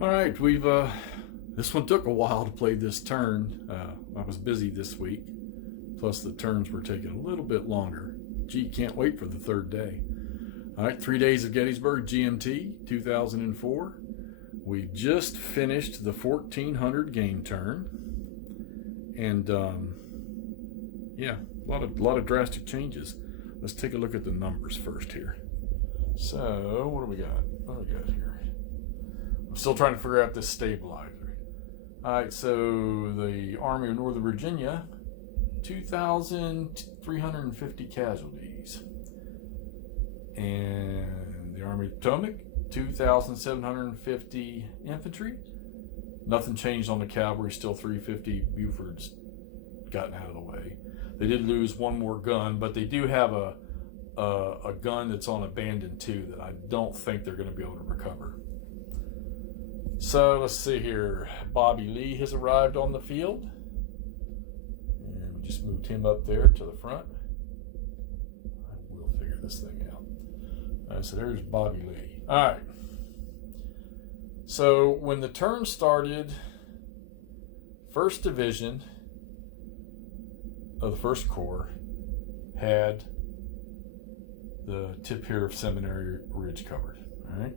All right, we've this one took a while to play this turn. I was busy this week, plus the turns were taking a little bit longer. Gee, can't wait for the third day. All right, 3 days of Gettysburg, GMT, 2004. We just finished the 1400 game turn, and yeah, a lot of drastic changes. Let's take a look at the numbers first here. So, what do we got? What do we got here? I'm still trying to figure out this stabilizer. All right, so the Army of Northern Virginia, 2,350 casualties. And the Army of Potomac, 2,750 infantry. Nothing changed on the cavalry, still 350. Buford's gotten out of the way. They did lose one more gun, but they do have a gun that's on abandoned too that I don't think they're going to be able to recover. So let's see here. Bobby Lee has arrived on the field. And we just moved him up there to the front. We'll figure this thing out. All right, so there's Bobby Lee. All right. So when the turn started, 1st Division of the 1st Corps had the tip here of Seminary Ridge covered. All right.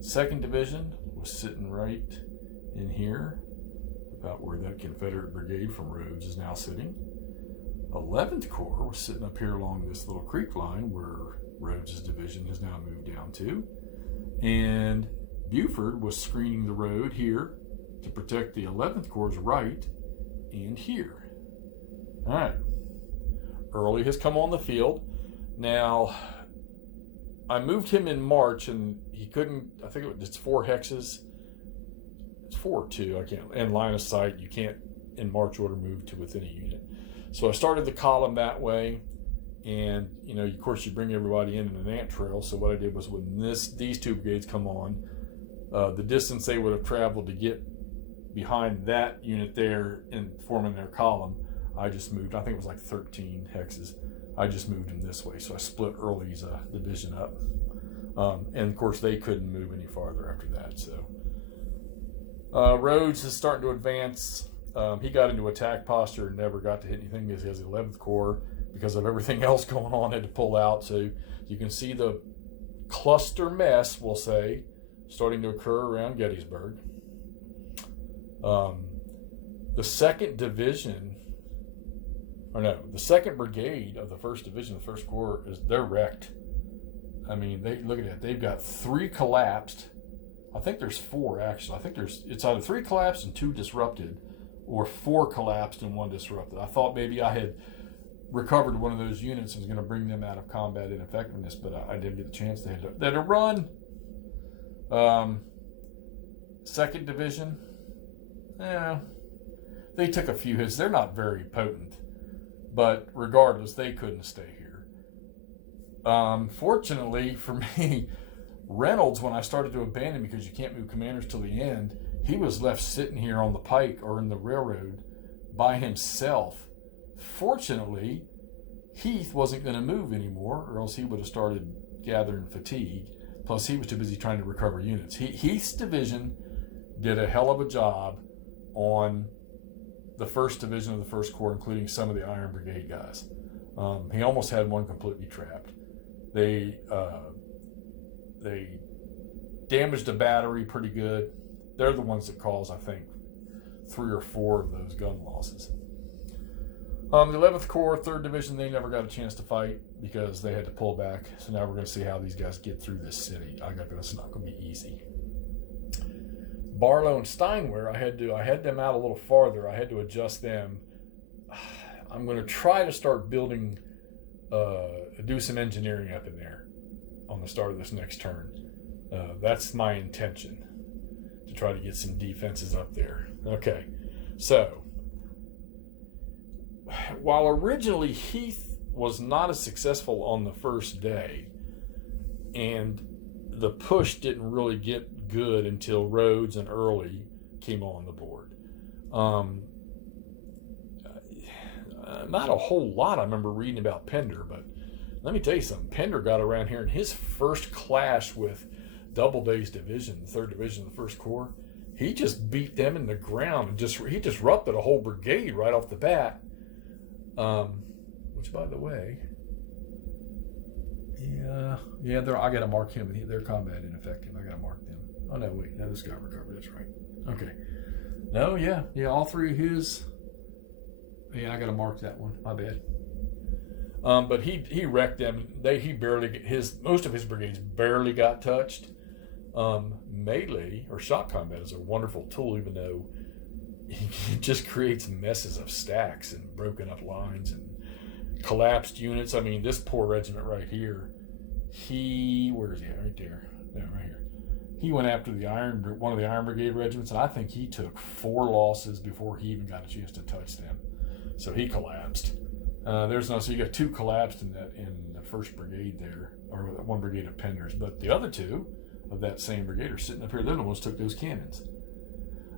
2nd Division was sitting right in here, about where that Confederate brigade from Rhodes is now sitting. 11th Corps was sitting up here along this little creek line where Rhodes' division has now moved down to. And Buford was screening the road here to protect the 11th Corps' right and here. All right. Early has come on the field. Now, I moved him in March, and he couldn't. I think it's 4 hexes. It's 4 or 2. I can't. And line of sight, you can't in march order move to within a unit. So I started the column that way, and of course, you bring everybody in an ant trail. So what I did was when these 2 brigades come on, the distance they would have traveled to get behind that unit there and forming their column, I just moved. I think it was like 13 hexes. I just moved him this way, so I split Early's division up. And of course, they couldn't move any farther after that. So Rhodes is starting to advance. He got into attack posture and never got to hit anything because he has the 11th Corps, because of everything else going on, had to pull out. So you can see the cluster mess, we'll say, starting to occur around Gettysburg. The 2nd Division, the 2nd Brigade of the 1st Division of the 1st Corps, they're wrecked. I mean, look at that. They've got 3 collapsed. I think there's 4 actually. I think it's either 3 collapsed and 2 disrupted, or 4 collapsed and 1 disrupted. I thought maybe I had recovered one of those units and was going to bring them out of combat ineffectiveness, but I didn't get the chance. They had to run. 2nd Division, they took a few hits. They're not very potent, but regardless, they couldn't stay here. Fortunately for me, Reynolds, when I started to abandon because you can't move commanders till the end, he was left sitting here on the pike or in the railroad by himself. Fortunately, Heath wasn't going to move anymore, or else he would have started gathering fatigue. Plus, he was too busy trying to recover units. Heath's division did a hell of a job on the 1st Division of the 1st Corps, including some of the Iron Brigade guys. He almost had one completely trapped. They damaged a battery pretty good. They're the ones that caused, I think, 3 or 4 of those gun losses. The 11th Corps, 3rd Division, they never got a chance to fight because they had to pull back. So now we're going to see how these guys get through this city. It's not going to be easy. Barlow and Steinwehr, I had them out a little farther. I had to adjust them. I'm going to try to start building, do some engineering up in there on the start of this next turn. That's my intention, to try to get some defenses up there. Okay, so while originally Heath was not as successful on the first day, and the push didn't really get good until Rhodes and Early came on the board. Not a whole lot I remember reading about Pender, but let me tell you something. Pender got around here, and his first clash with Doubleday's division, the 3rd Division of the 1st Corps. He just beat them in the ground and he disrupted a whole brigade right off the bat. Which, by the way, I got to mark him. They're combat ineffective. I got to mark them. Oh no, wait, no, this guy recovered. That's right. Okay. No, yeah, all 3 of his. Yeah, I got to mark that one. My bad. But he wrecked them. Most of his brigades barely got touched. Melee or shot combat is a wonderful tool, even though it just creates messes of stacks and broken up lines and collapsed units. I mean, this poor regiment right here, where is he at? Right there. No, right here. He went after one of the Iron Brigade regiments, and I think he took 4 losses before he even got a chance to touch them. So he collapsed. So you got 2 collapsed in the 1st Brigade there, or 1 brigade of Penders, but the other 2 of that same brigade are sitting up here. They're the ones who took those cannons.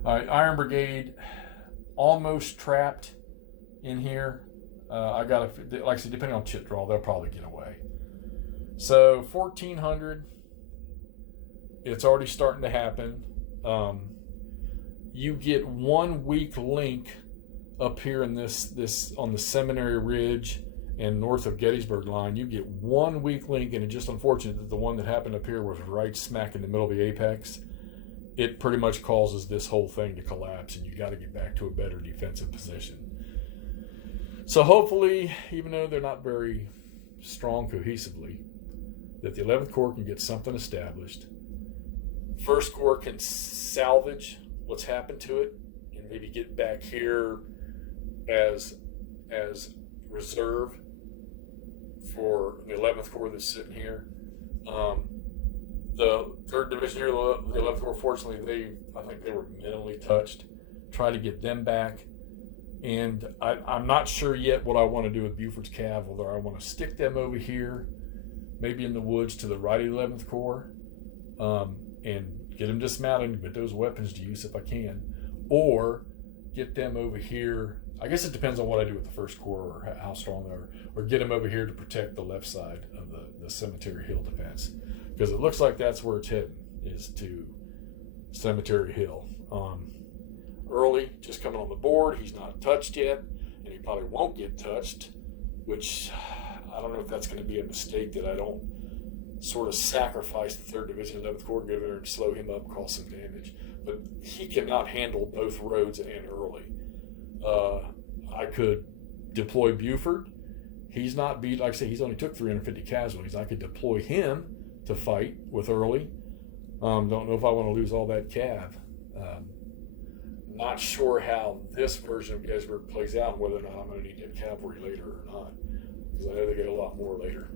All right, Iron Brigade almost trapped in here. Like I said, depending on chit draw, they'll probably get away. So 1,400, it's already starting to happen. You get 1 weak link up here in this on the Seminary Ridge and north of Gettysburg line. You get 1 weak link, and it's just unfortunate that the one that happened up here was right smack in the middle of the apex. It pretty much causes this whole thing to collapse, and you got to get back to a better defensive position. So hopefully, even though they're not very strong cohesively, that the 11th Corps can get something established. 1st Corps can salvage what's happened to it and maybe get back here as reserve for the 11th Corps that's sitting here. The 3rd Division here, the 11th Corps, fortunately, I think they were minimally touched. Try to get them back. And I'm not sure yet what I want to do with Buford's Cav, whether I want to stick them over here, maybe in the woods to the right of the 11th Corps, and get them dismounted and get those weapons to use if I can, or get them over here. I guess it depends on what I do with the 1st Corps or how strong they are, or get them over here to protect the left side of the Cemetery Hill defense, because it looks like that's where it's heading, is to Cemetery Hill. Early, just coming on the board. He's not touched yet, and he probably won't get touched, which I don't know if that's going to be a mistake, that I don't sort of sacrifice the 3rd Division 11th Corps, go there and slow him up, cause some damage. But he cannot handle both Rhodes and Early. I could deploy Buford. He's not beat, like I say, he's only took 350 casualties. I could deploy him to fight with Early. Don't know if I want to lose all that cav. Not sure how this version of Gettysburg plays out, and whether or not I'm going to need that cavalry later or not, because I know they get a lot more later.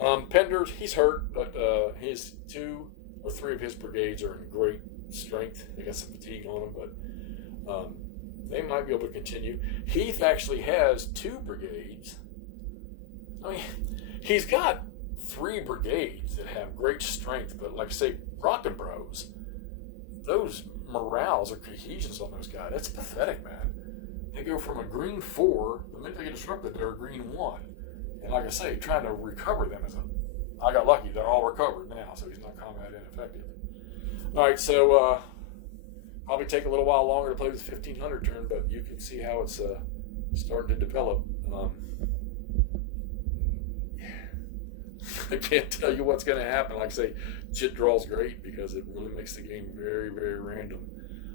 Penders, he's hurt, but his 2 or 3 of his brigades are in great strength. They got some fatigue on them, but they might be able to continue. Heath actually has 2 brigades. I mean, he's got 3 brigades that have great strength, but like I say, Brockenbros, those morales or cohesions on those guys, that's pathetic, man. They go from a green 4, the minute they get disrupted, they're a green 1. And like I say, trying to recover them I got lucky, they're all recovered now, so he's not combat ineffective. All right, so probably take a little while longer to play this 1500 turn, but you can see how it's starting to develop. I can't tell you what's going to happen. Like I say, chit draw's great because it really makes the game very, very random.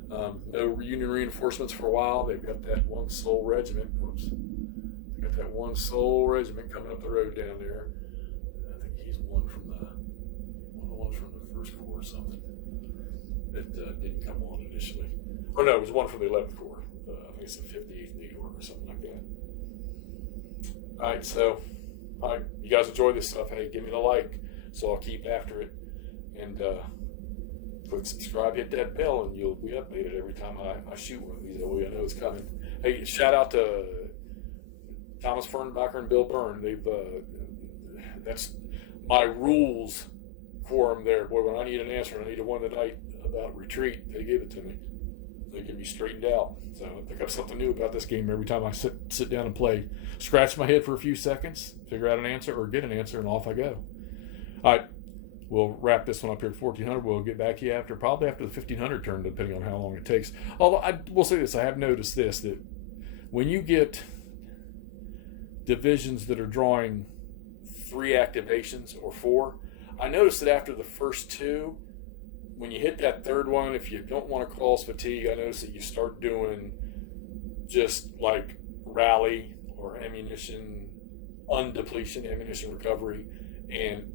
No Union reinforcements for a while. They've got that one sole regiment. They got that one sole regiment coming up the road down there. I think he's one from the 1st Corps or something. It didn't come on initially. Oh no, it was one from the 11th Corps. I think it's the 58th New York or something like that. All right, so you guys enjoy this stuff. Hey, give me the like, so I'll keep after it. And click subscribe, hit that bell, and you'll be updated every time I shoot one of these. That way I know it's coming. Hey, shout out to Thomas Fernbacher and Bill Byrne. That's my rules quorum there. Boy, when I need an answer, I needed one tonight about retreat. They gave it to me. They get me straightened out. So I pick up something new about this game every time I sit down and play. Scratch my head for a few seconds, figure out an answer or get an answer, and off I go. All right. We'll wrap this one up here at 1400. We'll get back to you probably after the 1500 turn, depending on how long it takes. Although I will say this, I have noticed this, that when you get divisions that are drawing 3 activations or 4, I noticed that after the first 2, when you hit that third one, if you don't want to cause fatigue, I noticed that you start doing just like rally or ammunition undepletion, ammunition recovery, and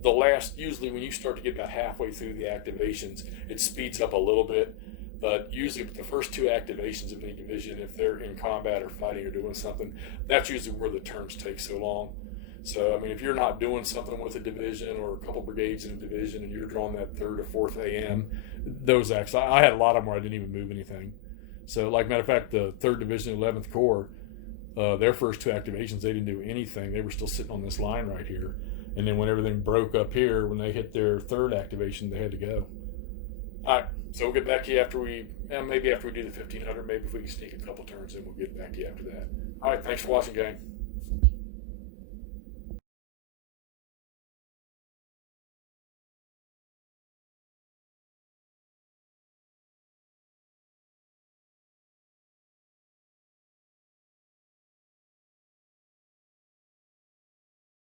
the last, usually when you start to get about halfway through the activations, it speeds up a little bit. But usually the first 2 activations of any division, if they're in combat or fighting or doing something, that's usually where the turns take so long. So, I mean, if you're not doing something with a division or a couple brigades in a division and you're drawing that 3rd or 4th AM, those acts, I had a lot of them where I didn't even move anything. So, like, matter of fact, the 3rd Division, 11th Corps, their first 2 activations, they didn't do anything. They were still sitting on this line right here. And then when everything broke up here, when they hit their 3rd activation, they had to go. All right, so we'll get back to you after maybe after we do the 1500, maybe if we can sneak a couple turns in, we'll get back to you after that. All right, thanks for watching, gang.